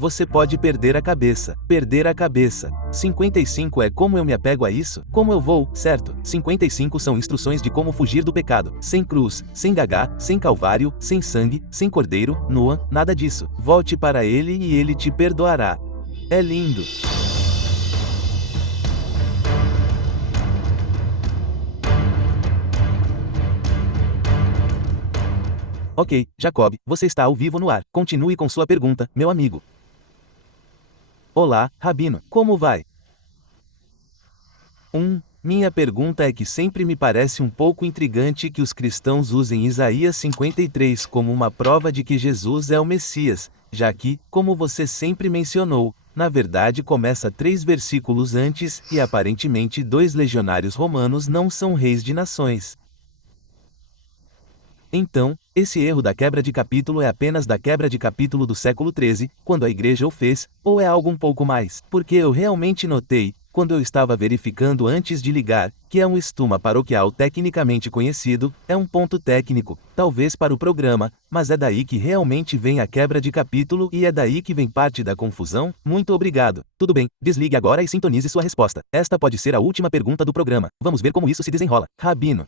você pode perder a cabeça. Perder a cabeça. 55 é como eu me apego a isso? Como eu vou, certo? 55 são instruções de como fugir do pecado. Sem cruz, sem gagá, sem calvário, sem sangue, sem cordeiro, nua, nada disso. Volte para ele e ele te perdoará. É lindo. Ok, Jacob, você está ao vivo no ar. Continue com sua pergunta, meu amigo. Olá, Rabino, como vai? Minha pergunta é que sempre me parece um pouco intrigante que os cristãos usem Isaías 53 como uma prova de que Jesus é o Messias, já que, como você sempre mencionou, na verdade começa 3 versículos antes e aparentemente 2 legionários romanos não são reis de nações. Então, esse erro da quebra de capítulo é apenas da quebra de capítulo do século XIII, quando a igreja o fez, ou é algo um pouco mais? Porque eu realmente notei, quando eu estava verificando antes de ligar, que é um estuma paroquial tecnicamente conhecido, é um ponto técnico, talvez para o programa, mas é daí que realmente vem a quebra de capítulo e é daí que vem parte da confusão? Muito obrigado. Tudo bem, desligue agora e sintonize sua resposta. Esta pode ser a última pergunta do programa. Vamos ver como isso se desenrola. Rabino.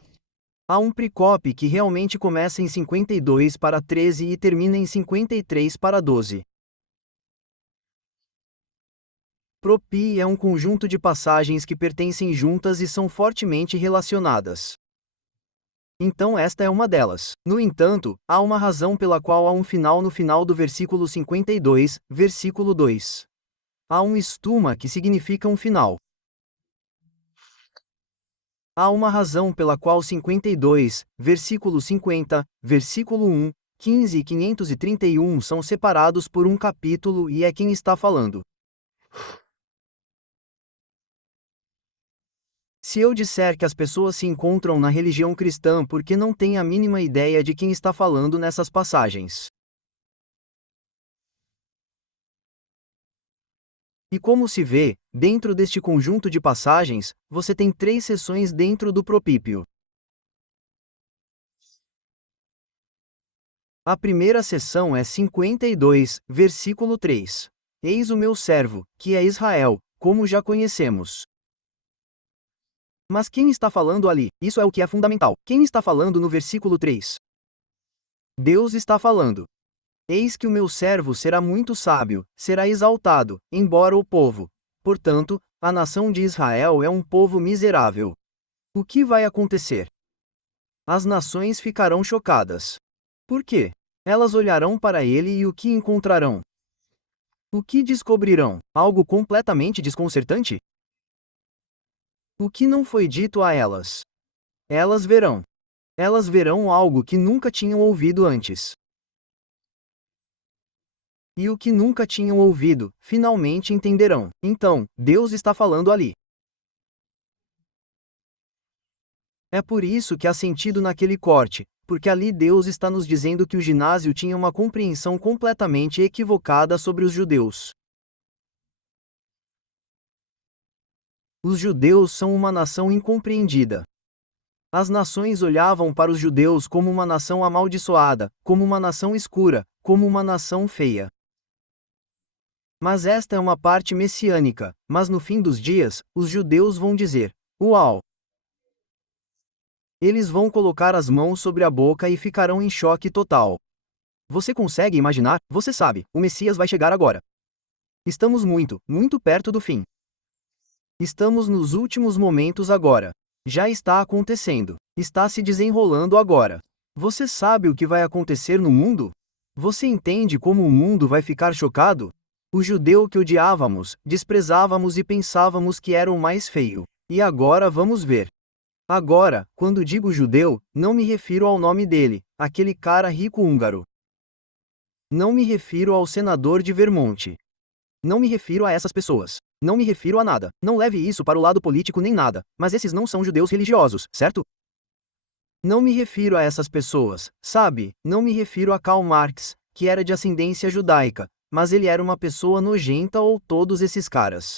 Há um pericope que realmente começa em 52 para 13 e termina em 53 para 12. Propi é um conjunto de passagens que pertencem juntas e são fortemente relacionadas. Então esta é uma delas. No entanto, há uma razão pela qual há um final no final do versículo 52, versículo 2. Há um estuma que significa um final. Há uma razão pela qual 52, versículo 50, versículo 1, 15 e 531 são separados por um capítulo e é quem está falando. Se eu disser que as pessoas se encontram na religião cristã porque não têm a mínima ideia de quem está falando nessas passagens. E como se vê, dentro deste conjunto de passagens, você tem 3 seções dentro do propípio. A primeira seção é 52, versículo 3. Eis o meu servo, que é Israel, como já conhecemos. Mas quem está falando ali? Isso é o que é fundamental. Quem está falando no versículo 3? Deus está falando. Eis que o meu servo será muito sábio, será exaltado, embora o povo. Portanto, a nação de Israel é um povo miserável. O que vai acontecer? As nações ficarão chocadas. Por quê? Elas olharão para ele e o que encontrarão? O que descobrirão? Algo completamente desconcertante? O que não foi dito a elas? Elas verão. Elas verão algo que nunca tinham ouvido antes. E o que nunca tinham ouvido, finalmente entenderão. Então, Deus está falando ali. É por isso que há sentido naquele corte, porque ali Deus está nos dizendo que o ginásio tinha uma compreensão completamente equivocada sobre os judeus. Os judeus são uma nação incompreendida. As nações olhavam para os judeus como uma nação amaldiçoada, como uma nação escura, como uma nação feia. Mas esta é uma parte messiânica, mas no fim dos dias, os judeus vão dizer: Uau! Eles vão colocar as mãos sobre a boca e ficarão em choque total. Você consegue imaginar? Você sabe, o Messias vai chegar agora. Estamos muito, muito perto do fim. Estamos nos últimos momentos agora. Já está acontecendo. Está se desenrolando agora. Você sabe o que vai acontecer no mundo? Você entende como o mundo vai ficar chocado? O judeu que odiávamos, desprezávamos e pensávamos que era o mais feio. E agora vamos ver. Agora, quando digo judeu, não me refiro ao nome dele, aquele cara rico húngaro. Não me refiro ao senador de Vermont. Não me refiro a essas pessoas. Não me refiro a nada. Não leve isso para o lado político nem nada, mas esses não são judeus religiosos, certo? Não me refiro a essas pessoas, sabe? Não me refiro a Karl Marx, que era de ascendência judaica, mas ele era uma pessoa nojenta ou todos esses caras.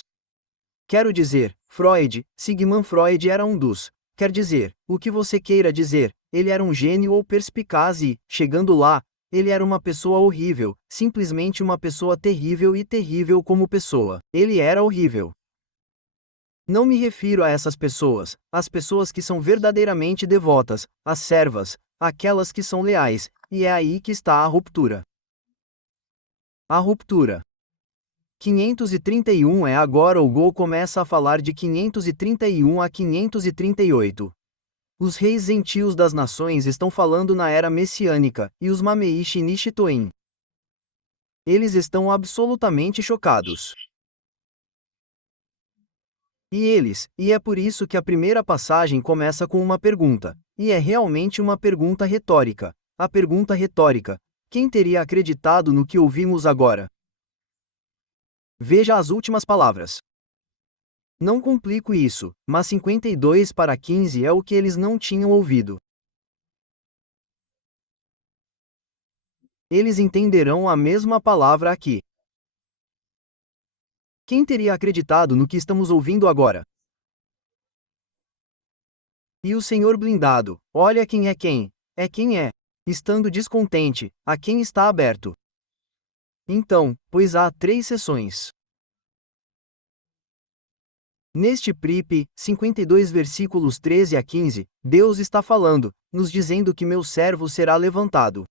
Quero dizer, Freud, Sigmund Freud era um dos. Quer dizer, o que você queira dizer, ele era um gênio ou perspicaz e, chegando lá, Ele era uma pessoa horrível, simplesmente uma pessoa terrível e terrível como pessoa. Ele era horrível. Não me refiro a essas pessoas, as pessoas que são verdadeiramente devotas, as servas, aquelas que são leais, e é aí que está a ruptura. A ruptura. 531 é agora o Gol começa a falar de 531 a 538. Os reis gentios das nações estão falando na era messiânica, e os Mameish e Nishitoim. Eles estão absolutamente chocados. E é por isso que a primeira passagem começa com uma pergunta, e é realmente uma pergunta retórica. A pergunta retórica: quem teria acreditado no que ouvimos agora? Veja as últimas palavras. Não complico isso, mas 52 para 15 é o que eles não tinham ouvido. Eles entenderão a mesma palavra aqui. Quem teria acreditado no que estamos ouvindo agora? E o Senhor blindado, olha quem é quem. É quem é. Estando descontente, a quem está aberto. Então, pois há 3 sessões. Neste PRIP, 52 versículos 13 a 15, Deus está falando, nos dizendo que meu servo será levantado.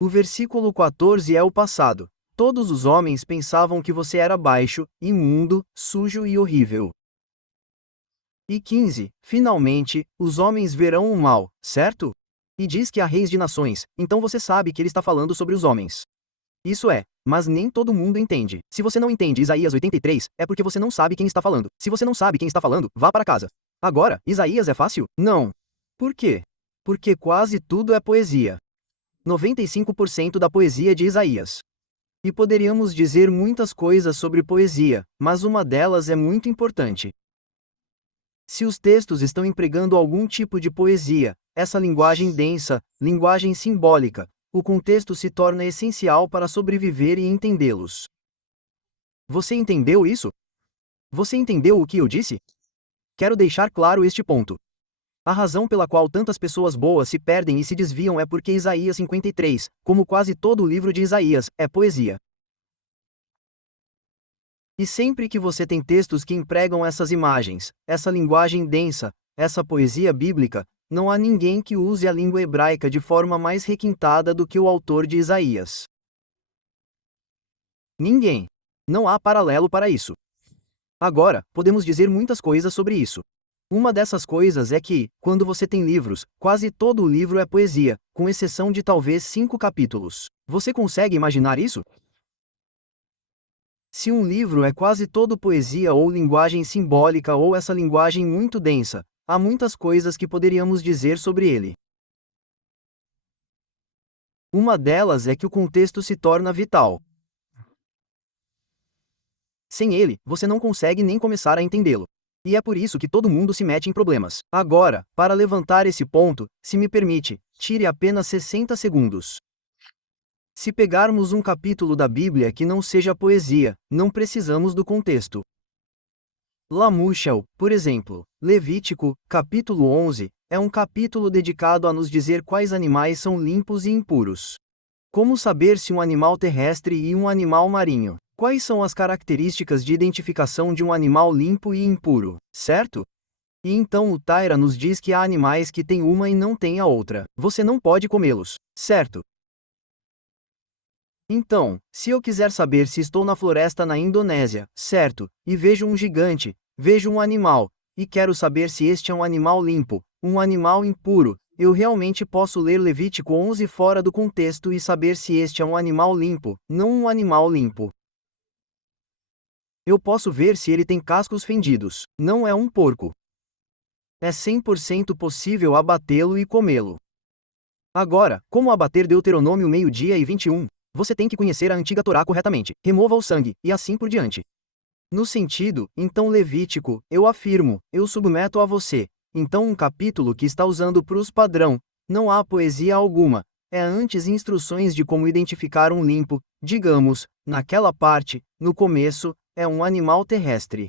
O versículo 14 é o passado. Todos os homens pensavam que você era baixo, imundo, sujo e horrível. E 15, finalmente, os homens verão o mal, certo? E diz que há reis de nações, então você sabe que ele está falando sobre os homens. Isso é, mas nem todo mundo entende. Se você não entende Isaías 83, é porque você não sabe quem está falando. Se você não sabe quem está falando, vá para casa. Agora, Isaías é fácil? Não. Por quê? Porque quase tudo é poesia. 95% da poesia de Isaías. E poderíamos dizer muitas coisas sobre poesia, mas uma delas é muito importante. Se os textos estão empregando algum tipo de poesia, essa linguagem densa, linguagem simbólica, o contexto se torna essencial para sobreviver e entendê-los. Você entendeu isso? Você entendeu o que eu disse? Quero deixar claro este ponto. A razão pela qual tantas pessoas boas se perdem e se desviam é porque Isaías 53, como quase todo o livro de Isaías, é poesia. E sempre que você tem textos que empregam essas imagens, essa linguagem densa, essa poesia bíblica, não há ninguém que use a língua hebraica de forma mais requintada do que o autor de Isaías. Ninguém. Não há paralelo para isso. Agora, podemos dizer muitas coisas sobre isso. Uma dessas coisas é que, quando você tem livros, quase todo o livro é poesia, com exceção de talvez 5 capítulos. Você consegue imaginar isso? Se um livro é quase todo poesia ou linguagem simbólica ou essa linguagem muito densa, há muitas coisas que poderíamos dizer sobre ele. Uma delas é que o contexto se torna vital. Sem ele, você não consegue nem começar a entendê-lo. E é por isso que todo mundo se mete em problemas. Agora, para levantar esse ponto, se me permite, tire apenas 60 segundos. Se pegarmos um capítulo da Bíblia que não seja poesia, não precisamos do contexto. Lamushel, por exemplo, Levítico, capítulo 11, é um capítulo dedicado a nos dizer quais animais são limpos e impuros. Como saber se um animal terrestre e um animal marinho? Quais são as características de identificação de um animal limpo e impuro, certo? E então o Taira nos diz que há animais que têm uma e não têm a outra. Você não pode comê-los, certo? Então, se eu quiser saber se estou na floresta na Indonésia, certo, e vejo um gigante, vejo um animal, e quero saber se este é um animal limpo, um animal impuro, eu realmente posso ler Levítico 11 fora do contexto e saber se este é um animal limpo, não um animal limpo. Eu posso ver se ele tem cascos fendidos, não é um porco. É 100% possível abatê-lo e comê-lo. Agora, como abater Deuteronômio 12:21? Você tem que conhecer a antiga Torá corretamente, remova o sangue, e assim por diante. No sentido, então Levítico, eu afirmo, eu submeto a você. Então um capítulo que está usando Prus padrão, não há poesia alguma, é antes instruções de como identificar um limpo, digamos, naquela parte, no começo, é um animal terrestre.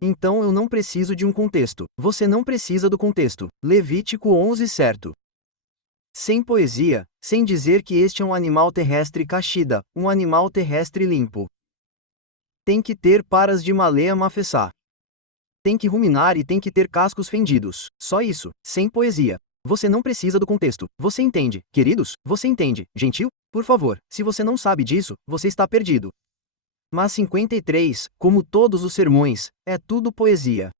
Então eu não preciso de um contexto. Você não precisa do contexto. Levítico 11 certo. Sem poesia, sem dizer que este é um animal terrestre caxida, um animal terrestre limpo. Tem que ter paras de maleia mafessá. Tem que ruminar e tem que ter cascos fendidos. Só isso, sem poesia. Você não precisa do contexto. Você entende, queridos? Você entende, gentil? Por favor, se você não sabe disso, você está perdido. Mas 53, como todos os sermões, é tudo poesia.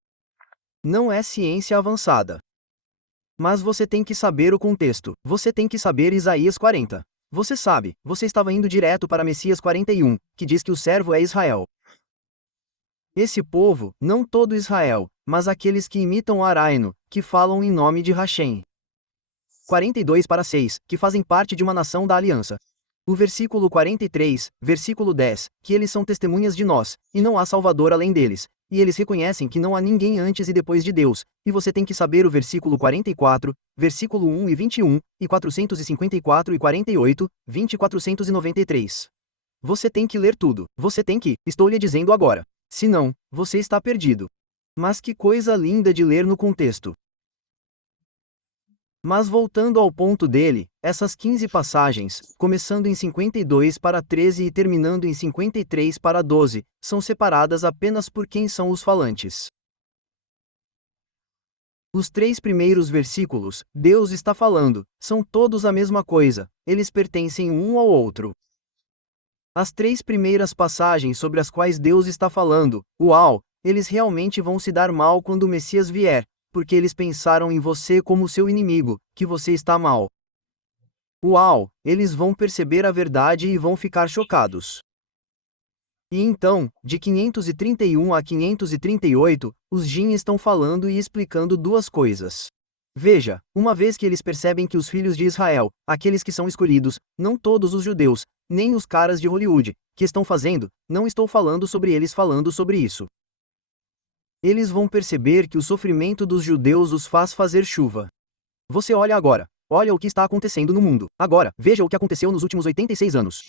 Não é ciência avançada. Mas você tem que saber o contexto. Você tem que saber Isaías 40. Você sabe, você estava indo direto para Messias 41, que diz que o servo é Israel. Esse povo, não todo Israel, mas aqueles que imitam o Araino, que falam em nome de Hashem. 42:6, que fazem parte de uma nação da aliança. O versículo 43, versículo 10, que eles são testemunhas de nós, e não há salvador além deles, e eles reconhecem que não há ninguém antes e depois de Deus, e você tem que saber o versículo 44, versículo 1 e 21, e 454 e 48, 20 e 493. Você tem que ler tudo, você tem que, estou lhe dizendo agora. Se não, você está perdido. Mas que coisa linda de ler no contexto. Mas voltando ao ponto dele, essas 15 passagens, começando em 52 para 13 e terminando em 53 para 12, são separadas apenas por quem são os falantes. Os 3 primeiros versículos, Deus está falando, são todos a mesma coisa, eles pertencem um ao outro. As 3 primeiras passagens sobre as quais Deus está falando, uau, eles realmente vão se dar mal quando o Messias vier, porque eles pensaram em você como seu inimigo, que você está mal. Uau, eles vão perceber a verdade e vão ficar chocados. E então, de 531 a 538, os Jin estão falando e explicando duas coisas. Veja, uma vez que eles percebem que os filhos de Israel, aqueles que são escolhidos, não todos os judeus, nem os caras de Hollywood, que estão fazendo, não estou falando sobre eles falando sobre isso. Eles vão perceber que o sofrimento dos judeus os faz fazer chuva. Você olha agora, olha o que está acontecendo no mundo. Agora, veja o que aconteceu nos últimos 86 anos.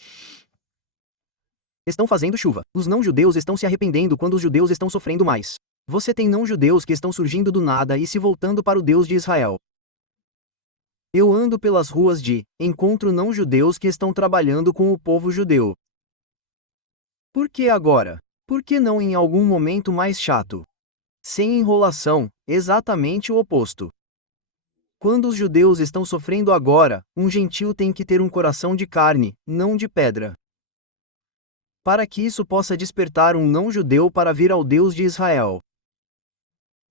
Estão fazendo chuva. Os não-judeus estão se arrependendo quando os judeus estão sofrendo mais. Você tem não-judeus que estão surgindo do nada e se voltando para o Deus de Israel. Eu ando pelas ruas encontro não-judeus que estão trabalhando com o povo judeu. Por que agora? Por que não em algum momento mais chato? Sem enrolação, exatamente o oposto. Quando os judeus estão sofrendo agora, um gentil tem que ter um coração de carne, não de pedra. Para que isso possa despertar um não-judeu para vir ao Deus de Israel.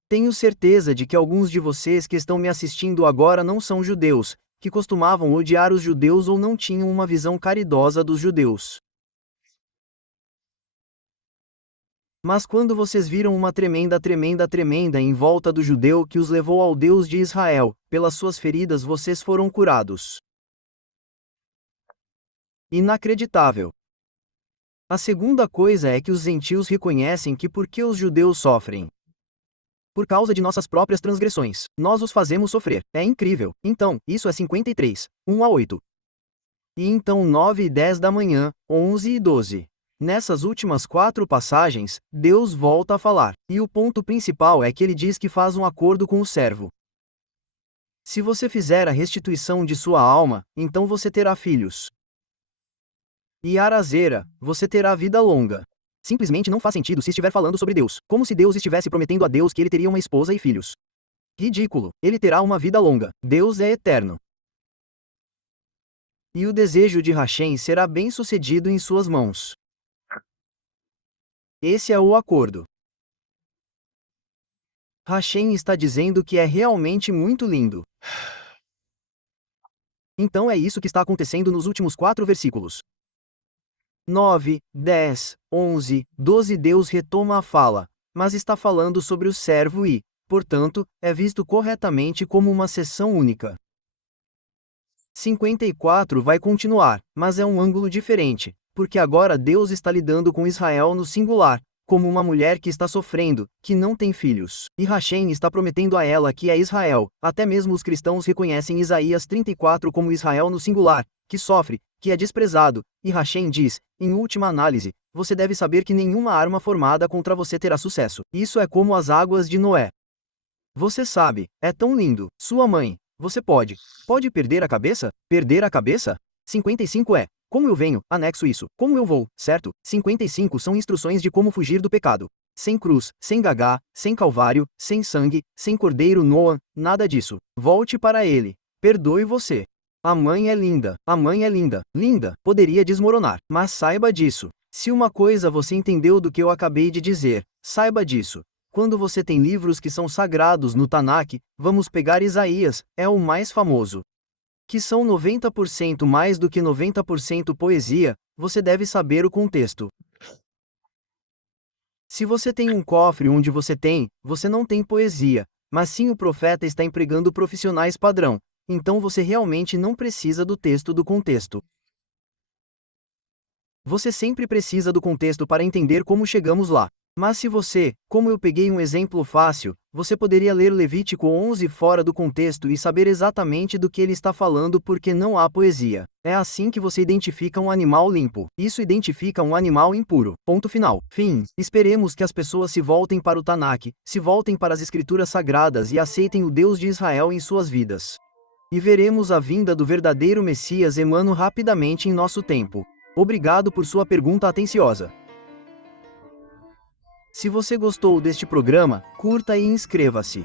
Tenho certeza de que alguns de vocês que estão me assistindo agora não são judeus, que costumavam odiar os judeus ou não tinham uma visão caridosa dos judeus. Mas quando vocês viram uma tremenda em volta do judeu que os levou ao Deus de Israel, pelas suas feridas vocês foram curados. Inacreditável. A segunda coisa é que os gentios reconhecem que porque os judeus sofrem. Por causa de nossas próprias transgressões, nós os fazemos sofrer. É incrível. Então, isso é 53, 1 a 8. E então 9 e 10 da manhã, 11 e 12. Nessas últimas 4 passagens, Deus volta a falar, e o ponto principal é que ele diz que faz um acordo com o servo. Se você fizer a restituição de sua alma, então você terá filhos. E Arazera, você terá vida longa. Simplesmente não faz sentido se estiver falando sobre Deus, como se Deus estivesse prometendo a Deus que ele teria uma esposa e filhos. Ridículo, ele terá uma vida longa, Deus é eterno. E o desejo de Hashem será bem-sucedido em suas mãos. Esse é o acordo. Hashem está dizendo que é realmente muito lindo. Então é isso que está acontecendo nos últimos 4 versículos. 9, 10, 11, 12 Deus retoma a fala, mas está falando sobre o servo e, portanto, é visto corretamente como uma seção única. 54 vai continuar, mas é um ângulo diferente, porque agora Deus está lidando com Israel no singular, como uma mulher que está sofrendo, que não tem filhos. E Hashem está prometendo a ela que é Israel. Até mesmo os cristãos reconhecem Isaías 34 como Israel no singular, que sofre, que é desprezado. E Hashem diz, em última análise, você deve saber que nenhuma arma formada contra você terá sucesso. Isso é como as águas de Noé. Você sabe, é tão lindo. Sua mãe, Você pode. Pode perder a cabeça? Perder a cabeça? 55 é: como eu venho, anexo isso, como eu vou, certo? 55 são instruções de como fugir do pecado. Sem cruz, sem gagá, sem calvário, sem sangue, sem cordeiro Noah, nada disso. Volte para ele. Perdoe você. A mãe é linda, linda, poderia desmoronar, mas saiba disso. Se uma coisa você entendeu do que eu acabei de dizer, saiba disso. Quando você tem livros que são sagrados no Tanakh, vamos pegar Isaías, é o mais famoso, que são 90% mais do que 90% poesia, você deve saber o contexto. Se você tem um cofre onde você não tem poesia, mas sim o profeta está empregando profissionais padrão, então você realmente não precisa do texto do contexto. Você sempre precisa do contexto para entender como chegamos lá. Mas se você, como eu peguei um exemplo fácil, você poderia ler Levítico 11 fora do contexto e saber exatamente do que ele está falando porque não há poesia. É assim que você identifica um animal limpo. Isso identifica um animal impuro. Ponto final. Fim. Esperemos que as pessoas se voltem para o Tanakh, se voltem para as escrituras sagradas e aceitem o Deus de Israel em suas vidas. E veremos a vinda do verdadeiro Messias Emmanuel rapidamente em nosso tempo. Obrigado por sua pergunta atenciosa. Se você gostou deste programa, curta e inscreva-se.